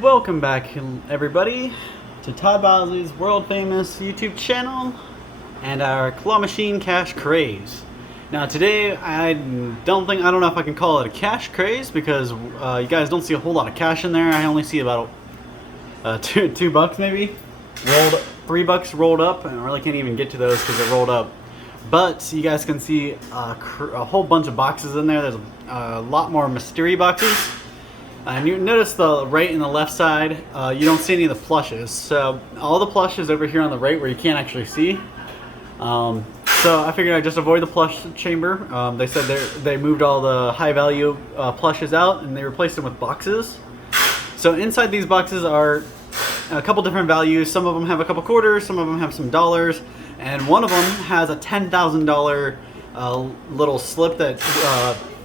Welcome back, everybody, to Todd Bosley's world famous YouTube channel and our claw machine cash craze. Now today, I don't know if I can call it a cash craze because you guys don't see a whole lot of cash in there. I only see about two bucks maybe, $3 rolled up, and I really can't even get to those because they're rolled up. But you guys can see a whole bunch of boxes in there. There's a lot more mystery boxes. And you notice the right and the left side, you don't see any of the plushes. So all the plushes over here on the right where you can't actually see. So I figured I'd just avoid the plush chamber. They said they moved all the high value plushes out and they replaced them with boxes. So inside these boxes are a couple different values. Some of them have a couple quarters, some of them have some dollars, and one of them has a $10,000 little slip that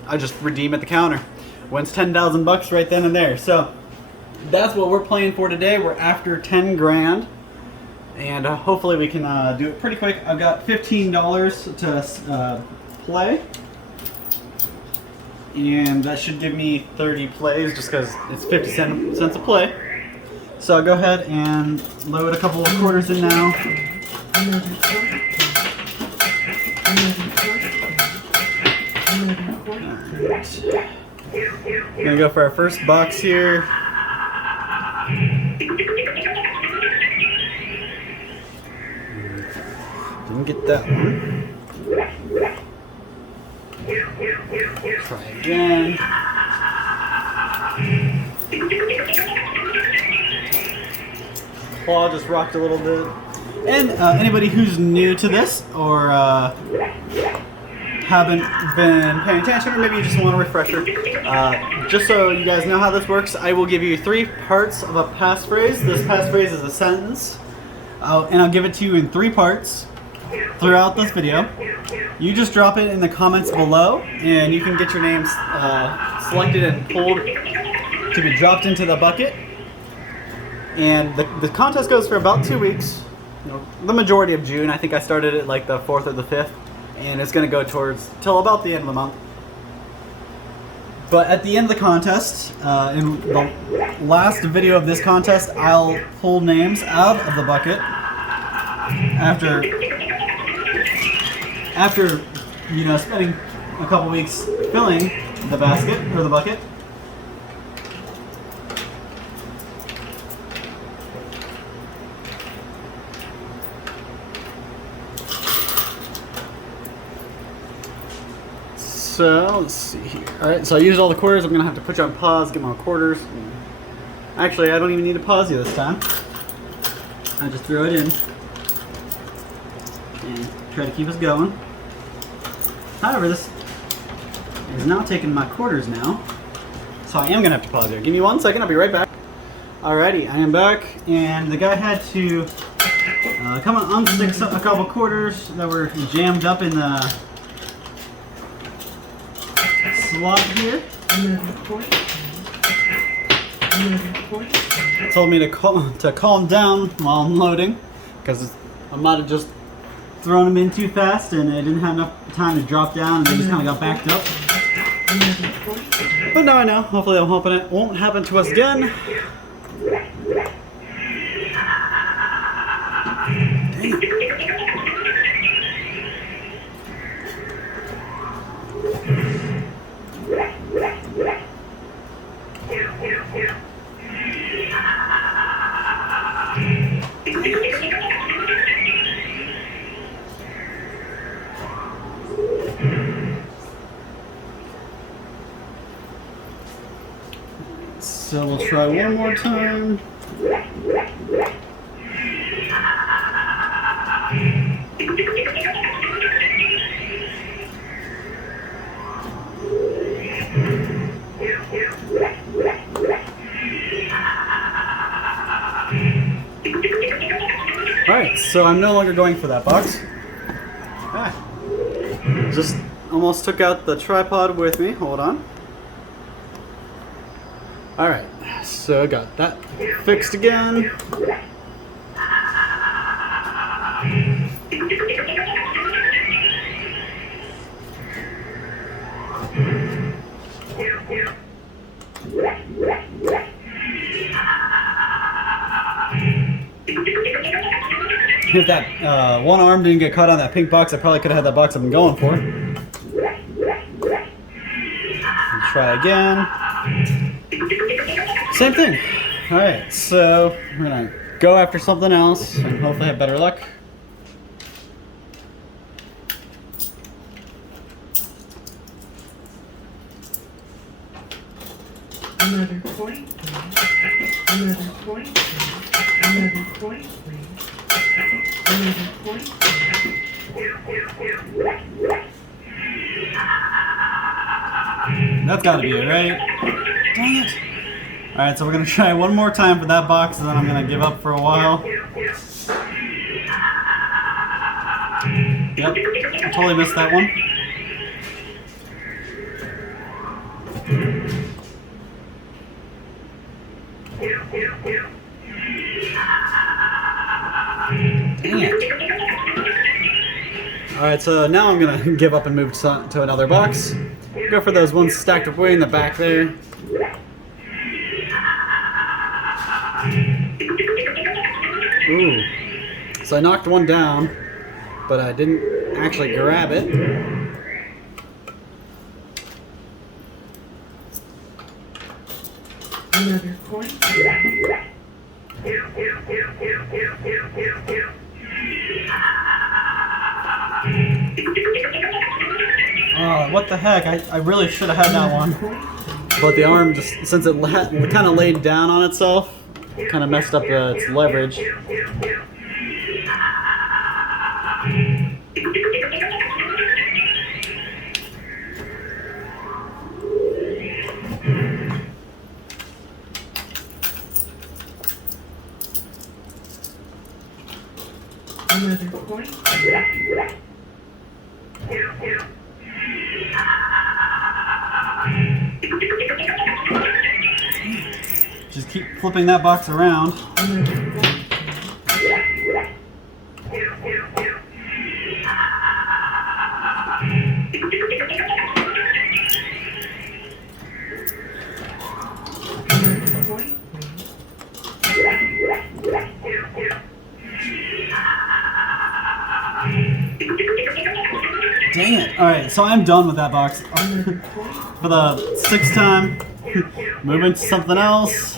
I just redeem at the counter. Wins 10,000 bucks right then and there. So that's what we're playing for today. We're after 10 grand, and hopefully we can do it pretty quick. I've got $15 to play, and that should give me 30 plays just because it's 50 cents a play. So I'll go ahead and load a couple of quarters in now. Alright. Gonna go for our first box here. Didn't get that one. Try again. Claw just rocked a little bit. And anybody who's new to this or haven't been paying attention, or maybe you just want a refresher, just so you guys know how this works, I will give you 3 parts of a passphrase. This passphrase is a sentence, and I'll give it to you in 3 parts throughout this video. You just drop it in the comments below, and you can get your names selected and pulled to be dropped into the bucket. And the contest goes for about 2 weeks, the majority of June. I think I started it like the 4th or the 5th. And it's going to go till about the end of the month. But at the end of the contest, in the last video of this contest, I'll pull names out of the bucket after spending a couple weeks filling the basket or the bucket. So let's see here. Alright, so I used all the quarters. I'm going to have to put you on pause, get my quarters. Actually, I don't even need to pause you this time. I just throw it in and try to keep us going. However, this is now taking my quarters now, so I am going to have to pause here. Give me 1 second, I'll be right back. Alrighty, I am back, and the guy had to come and unstick a couple quarters that were jammed up in the slot here. Told me to calm down while I'm loading, because I might have just thrown them in too fast and I didn't have enough time to drop down and they just kind of got backed up. But now I know. Hopefully I'm hoping it won't happen to us again. Dang it. So we'll try one more time. Alright, so I'm no longer going for that box. Just almost took out the tripod with me. Hold on. Alright, so I got that fixed again. If that one arm didn't get caught on that pink box, I probably could have had that box I've been going for. Let's try again. Same thing. Alright, so we're gonna go after something else and hopefully have better luck. Another coin, please. Another coin, please. Another coin, please. Another coin, please. That's gotta be it, right? Dang it! Alright, so we're gonna try one more time for that box and then I'm gonna give up for a while. Yep, I totally missed that one. Dang it. Alright, so now I'm gonna give up and move to another box. Go for those ones stacked up way in the back there. Ooh. So I knocked one down, but I didn't actually grab it. Another coin. Oh, what the heck? I really should have had that one. But the arm, just since it kind of laid down on itself, kind of messed up its leverage. Another coin. Just keep flipping that box around. Another coin. Another coin, Dang it. Alright, so I'm done with that box. For the 6th time. Moving to something else.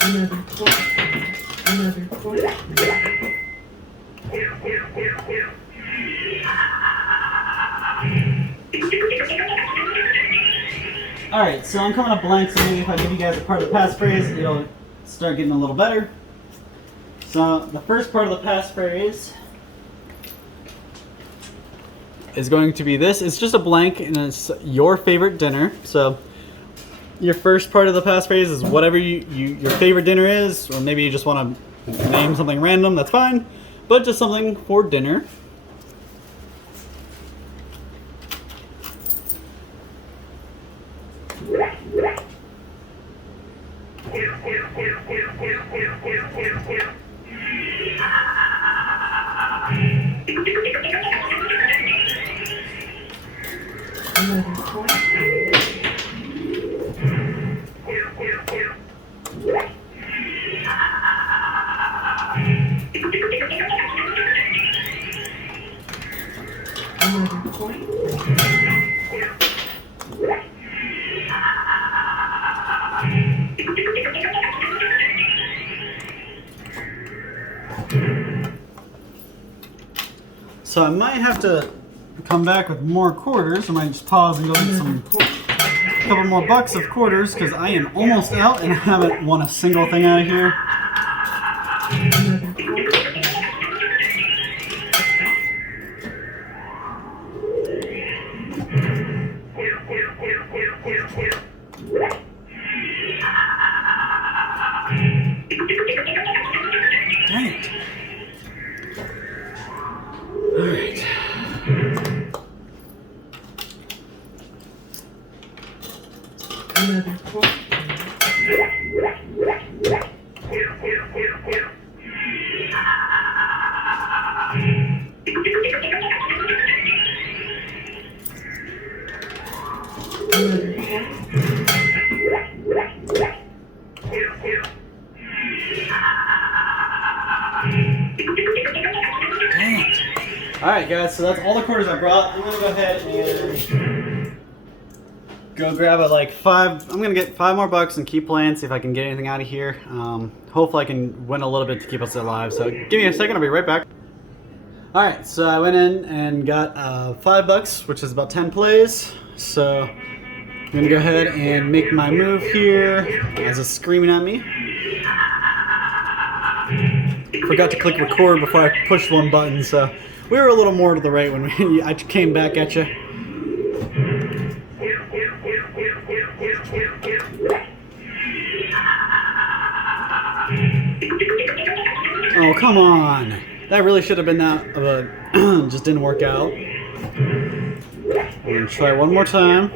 Another coin. Another coin. Alright, so I'm coming up blank, so maybe if I give you guys a part of the passphrase, it'll start getting a little better. So the first part of the passphrase is going to be this. It's just a blank and it's your favorite dinner. So your first part of the passphrase is whatever your favorite dinner is, or maybe you just want to name something random, that's fine. But just something for dinner. Another coin. Another coin. So I might have to come back with more quarters. I might just pause and go get some couple more bucks of quarters because I am almost out and I haven't won a single thing out of here. Dang it. Alright. Another coin. Alright guys, so that's all the quarters I brought. I'm gonna go ahead and go grab I'm gonna get $5 more and keep playing, see if I can get anything out of here. Hopefully I can win a little bit to keep us alive, so give me a second, I'll be right back. Alright, so I went in and got $5, which is about 10 plays. So I'm gonna go ahead and make my move here as it's screaming at me. Forgot to click record before I pushed one button, so we were a little more to the right when I came back at you. Oh, come on. That really should have been that, just didn't work out. We're gonna try one more time.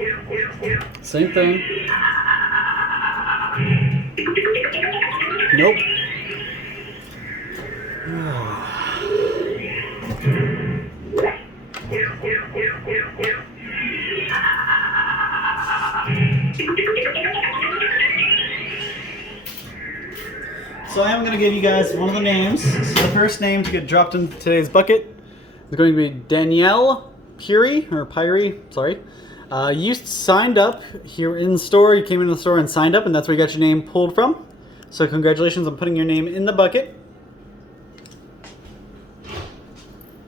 Same thing. Nope. So I am going to give you guys one of the names. So the first name to get dropped into today's bucket is going to be Danielle Pyrie, sorry. You signed up here in the store. You came into the store and signed up, and that's where you got your name pulled from. So congratulations on putting your name in the bucket.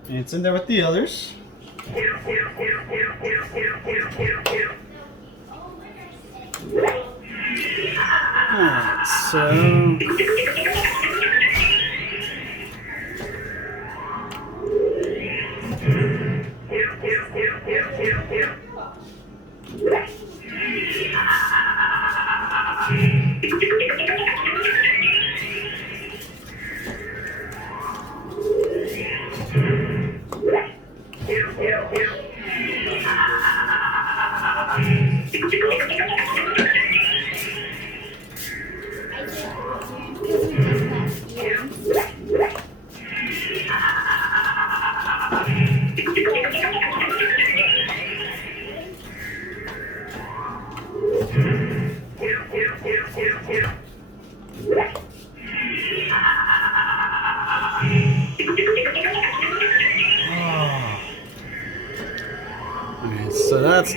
And it's in there with the others. Alright, so... Okay, so that's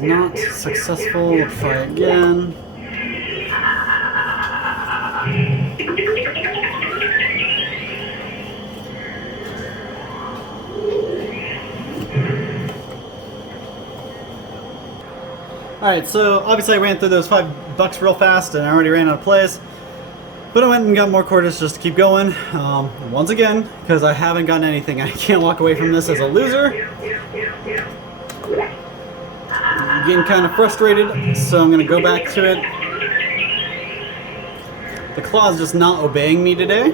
not successful. We'll try again. Alright, so obviously I ran through those $5 real fast and I already ran out of plays. But I went and got more quarters just to keep going. Once again, because I haven't gotten anything, I can't walk away from this as a loser. I'm getting kind of frustrated, so I'm going to go back to it. The claw is just not obeying me today.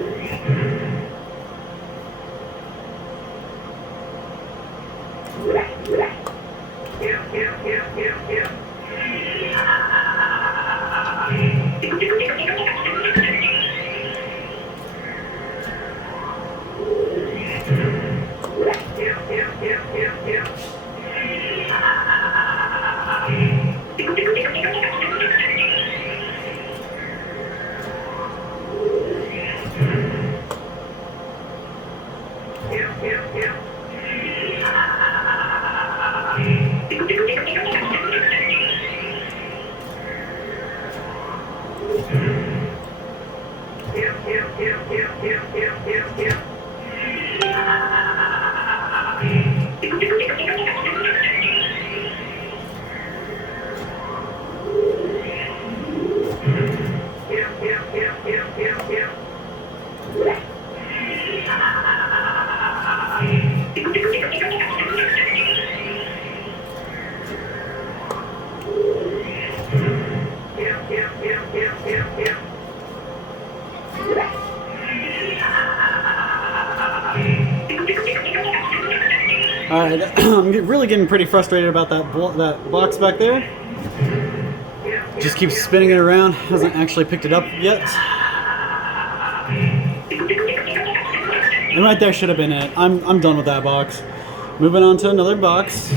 Alright, I'm really getting pretty frustrated about that box back there. Just keeps spinning it around, hasn't actually picked it up yet. And right there should have been it. I'm done with that box. Moving on to another box.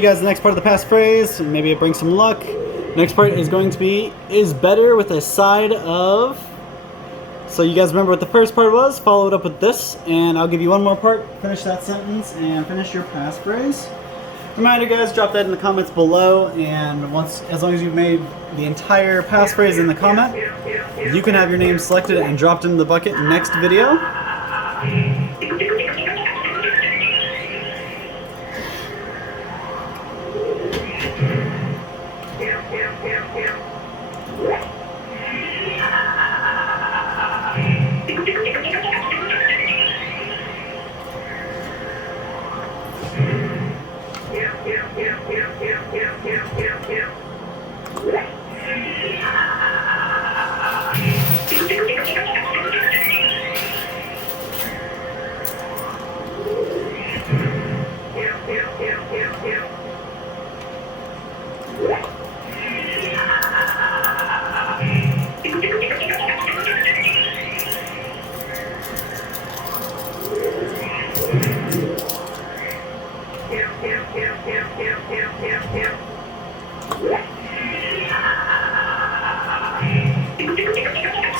you guys the next part of the passphrase. Maybe it brings some luck. Next part is going to be is better with a side of. So you guys remember what the first part was? Follow it up with this, and I'll give you one more part. Finish that sentence and finish your passphrase. Reminder, guys, drop that in the comments below, and as long as you've made the entire passphrase in the comment, you can have your name selected and dropped into the bucket next video.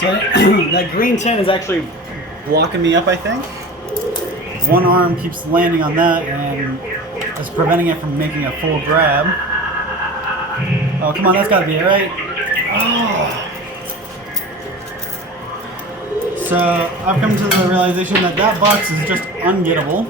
So that green tin is actually blocking me up, I think. One arm keeps landing on that and is preventing it from making a full grab. Oh, come on, that's gotta be it, right? Oh. So I've come to the realization that that box is just ungettable.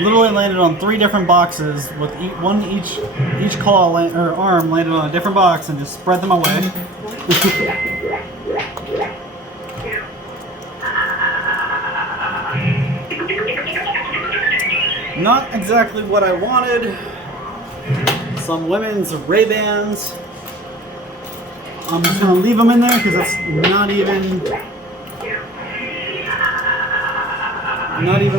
Literally landed on 3 different boxes with each claw or arm landed on a different box and just spread them away. Not exactly what I wanted. Some women's Ray-Bans. I'm just gonna leave them in there because it's not even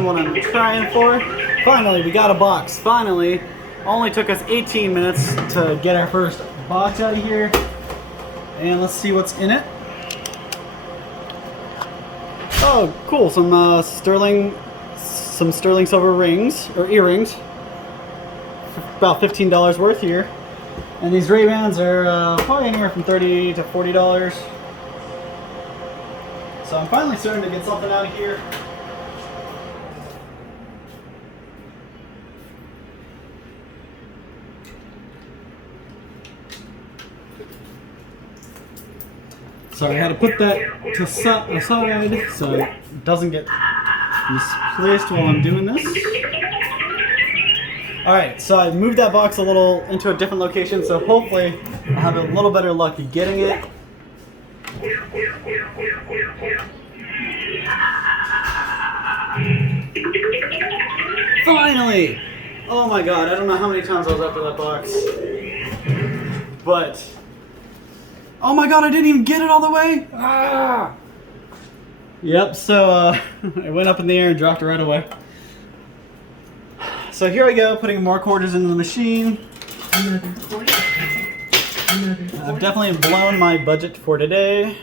what I'm trying for. Finally, we got a box. Finally. Only took us 18 minutes to get our first box out of here. And let's see what's in it. Oh, cool. Some sterling silver rings, or earrings. About $15 worth here. And these Ray-Bans are probably anywhere from $30 to $40. So I'm finally starting to get something out of here. So I had to put that to aside so it doesn't get misplaced while I'm doing this. Alright, so I moved that box a little into a different location, so hopefully I'll have a little better luck getting it. Finally! Oh my god, I don't know how many times I was after that box. But oh my god, I didn't even get it all the way! Ah! Yep, so it went up in the air and dropped right away. So here I go, putting more quarters into the machine. I've definitely blown my budget for today.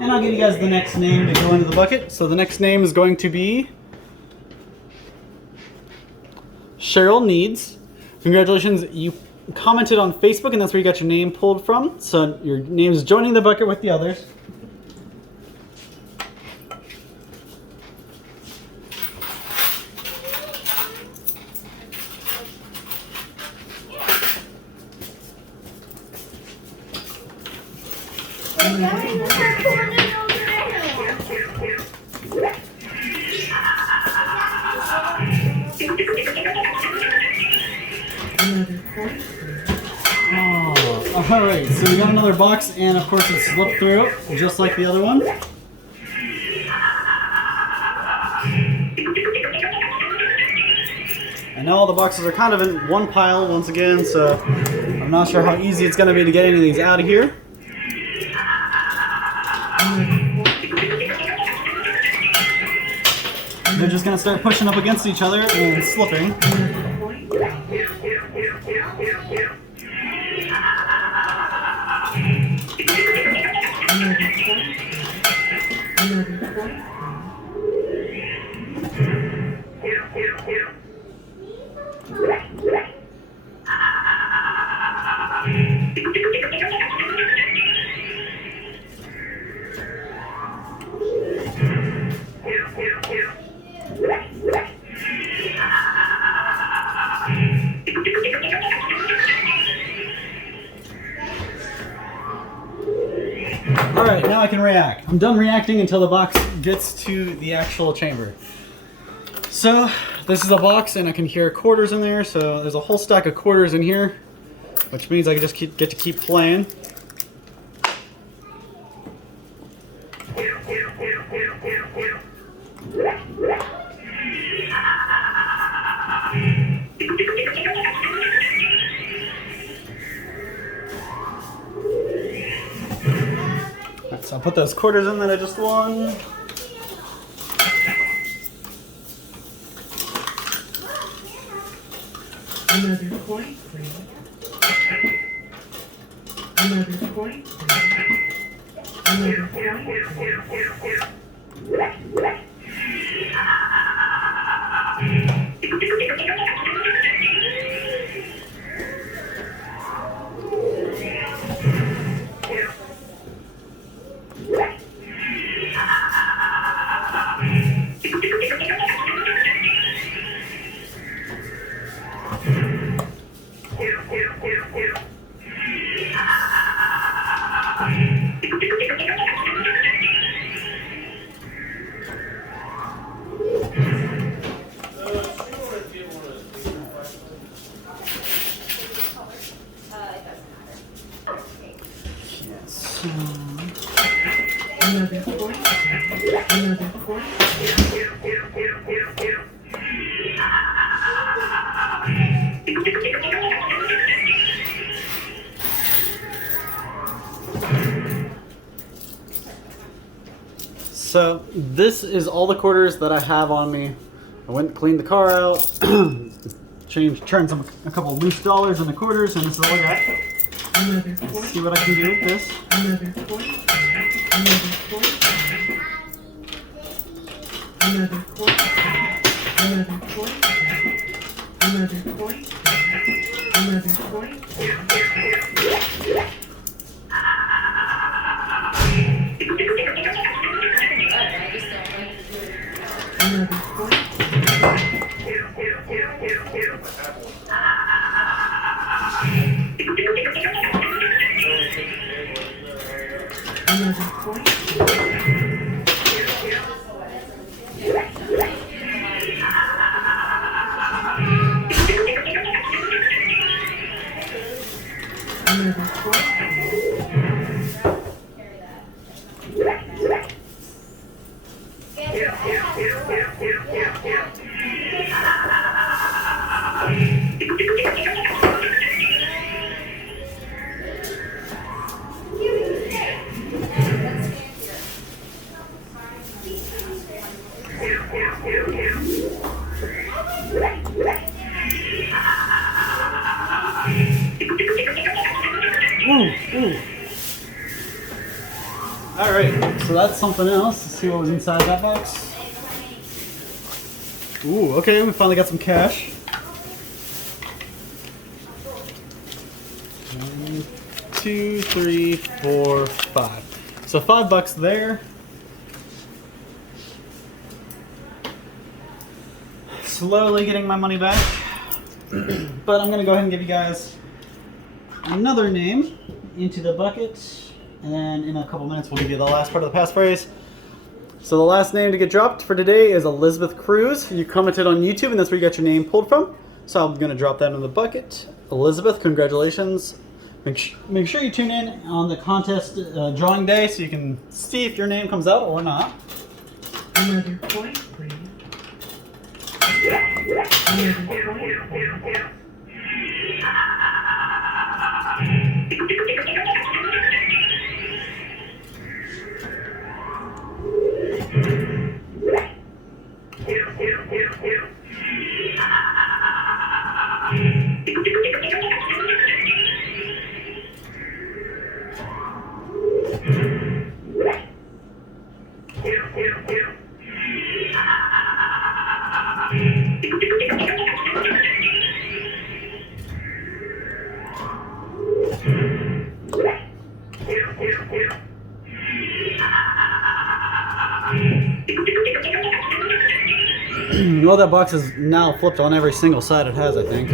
And I'll give you guys the next name to go into the bucket. So the next name is going to be Cheryl Needs. Congratulations, you commented on Facebook and that's where you got your name pulled from. So your name is joining the bucket with the others. Another coin. Oh, alright, so we got another box, and of course it slipped through, just like the other one. And now all the boxes are kind of in one pile once again, so I'm not sure how easy it's going to be to get any of these out of here. They're just going to start pushing up against each other and slipping. Alright, now I can react. I'm done reacting until the box gets to the actual chamber. So, this is a box and I can hear quarters in there, so there's a whole stack of quarters in here, which means I can just get to keep playing. So I'll put those quarters in that I just won. Another coin, please. Another coin, please. Another coin, another coin, another coin. So this is all the quarters that I have on me. I went and cleaned the car out, turned a couple loose dollars into quarters, and this is all I got. Another Let's coin, see what I can do with this. another coin, another coin. Another coin, another coin, another coin, another coin. Another coin. Another coin. Another coin. Ooh. Alright, so that's something else. Let's see what was inside that box. Ooh, okay, we finally got some cash. 1, 2, 3, 4, 5. So $5 there. Slowly getting my money back. But I'm gonna go ahead and give you guys another name into the bucket, and then in a couple minutes we'll give you the last part of the passphrase. So the last name to get dropped for today is Elizabeth Cruz. You commented on YouTube, and that's where you got your name pulled from. So I'm gonna drop that in the bucket. Elizabeth, congratulations. Make sure you tune in on the contest drawing day so you can see if your name comes out or not. Another coin, please. Another coin, please. Well, that box is now flipped on every single side it has, I think.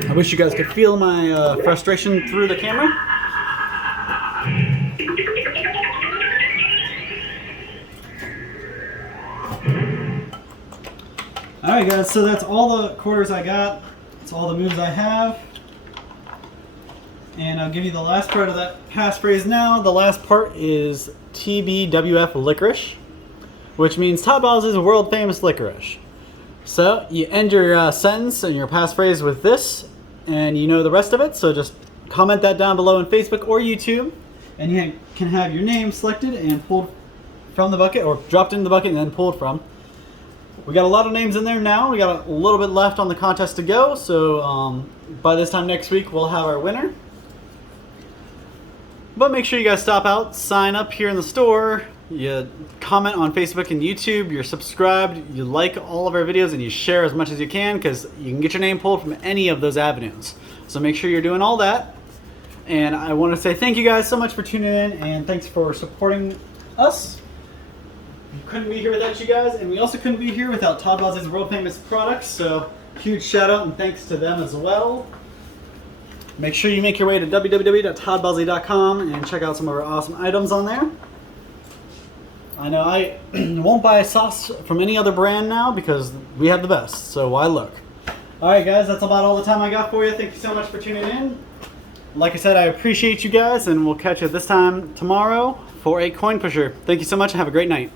I wish you guys could feel my frustration through the camera. Alright guys, so that's all the quarters I got. That's all the moves I have. And I'll give you the last part of that passphrase now. The last part is TBWF licorice, which means Todd Bosley's world famous licorice. So you end your sentence and your passphrase with this, and you know the rest of it, so just comment that down below on Facebook or YouTube, and you can have your name selected and pulled from the bucket, or dropped into the bucket and then pulled from. We got a lot of names in there now. We got a little bit left on the contest to go, so by this time next week we'll have our winner. But make sure you guys stop out, sign up here in the store, you comment on Facebook and YouTube, you're subscribed, you like all of our videos, and you share as much as you can, because you can get your name pulled from any of those avenues. So make sure you're doing all that. And I want to say thank you guys so much for tuning in, and thanks for supporting us. We couldn't be here without you guys, and we also couldn't be here without Todd Bosley's world famous products, so huge shout out and thanks to them as well. Make sure you make your way to www.toddbosley.com and check out some of our awesome items on there. I know I won't buy sauce from any other brand now because we have the best, so why look? Alright guys, that's about all the time I got for you. Thank you so much for tuning in. Like I said, I appreciate you guys, and we'll catch you this time tomorrow for a coin pusher. Thank you so much and have a great night.